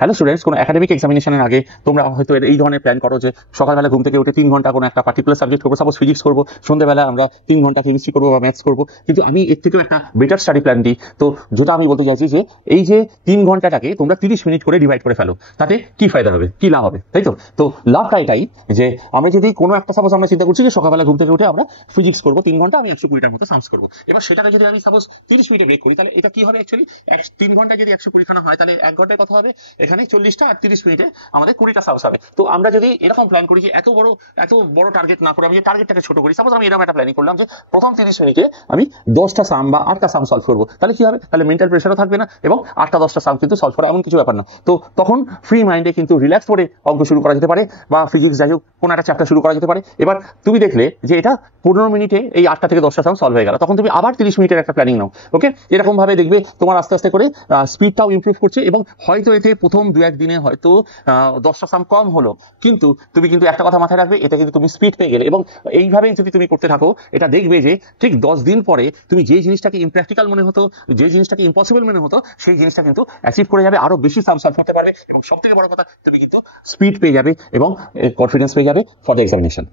Hello students, কোনো academic এক্সামিনেশনের আগে তোমরা হয়তো এই ধরনের প্ল্যান করো যে সকালবেলা ঘুম থেকে উঠে 3 ঘন্টা কোনো একটা পার্টিকুলার সাবজেক্ট করবো, সাপোজ ফিজিক্স করবো, সন্ধ্যেবেলা আমরা 3 ঘন্টা কেমিস্ট্রি করবো বা ম্যাথস করবো। কিন্তু আমি এর থেকেও একটা বেটার স্টাডি প্ল্যান দিই। তো যেটা আমি বলতে চাইছি যে এই যে 3 ঘন্টাটাকে তোমরা 30 মিনিট করে ডিভাইড করে ফেলো, তাতে কি ফায়দা হবে, কি লাভ হবে, তাই তো? তো লাভটা এটাই যে আমি যদি কোনো একটা, সাপোজ আমরা চিন্তা করছি যে সকালবেলা ঘুম থেকে উঠে আমরা ফিজিক্স করবো 3 ঘন্টা, আমি 120টার মতো সামস করবো। এবার সেটাকে যদি আমি সাপোজ 30 মিনিটে ব্রেক করি, তাহলে এটা কি হবে অ্যাকচুয়ালি, 3 ঘন্টায় যদি 120 খানা হয়, তাহলে 1 ঘন্টায় কত হবে, এখানে 40টা, আর 30 মিনিটে আমাদের 20টা সাবস হবে। তো আমরা যদি এরকম প্ল্যান করি যে এত বড় টার্গেট না করে আমি টার্গেটটাকে ছোট করি, সাপোজ আমি এরকম একটা প্ল্যানিং করলাম যে প্রথম 30 মিনিটে আমি 10টা সাম বা 8টা সাম সলভ করবো, তাহলে কি হবে, তাহলে মেন্টাল প্রেশারও থাকবে না এবং 8টা 10টা সাম কিন্তু সলভ করা এমন কিছু ব্যাপার না। তো তখন ফ্রি মাইন্ডে কিন্তু রিল্যাক্স করে অঙ্ক শুরু করা যেতে পারে, বা ফিজিক্স যাই হোক কোনো একটা চ্যাপ্টার শুরু করা যেতে পারে। এবার তুমি দেখলে যে এটা 15 মিনিটে এই 8টা থেকে 10টা সাম সলভ হয়ে গেল, তখন তুমি আবার 30 মিনিটের একটা প্ল্যানিং নাও। ওকে, এরকম ভাবে দেখবে তোমার আস্তে আস্তে করে স্পিডটাও ইমপ্রুভ করছে, এবং হয়তো এতে প্রথম 2-1 দিনে হয়তো 10টা সাম কম হলো, কিন্তু তুমি কিন্তু একটা কথা মাথায় রাখবে, এটা কিন্তু তুমি স্পিড পেয়ে গেলে। এবং এইভাবেই যদি তুমি করতে থাকো, এটা দেখবে যে ঠিক 10 দিন পরে তুমি যে জিনিসটাকে ইমপ্র্যাকটিক্যাল মনে হতো, যে জিনিসটাকে ইম্পসিবল মনে হতো, সেই জিনিসটা কিন্তু অ্যাচিভ করে যাবে, আরো বেশি সাম সলভ করতে পারবে, এবং সব থেকে বড় কথা, তুমি কিন্তু স্পিড পেয়ে যাবে এবং কনফিডেন্স পেয়ে যাবে ফর দ্য এক্সামিনেশন।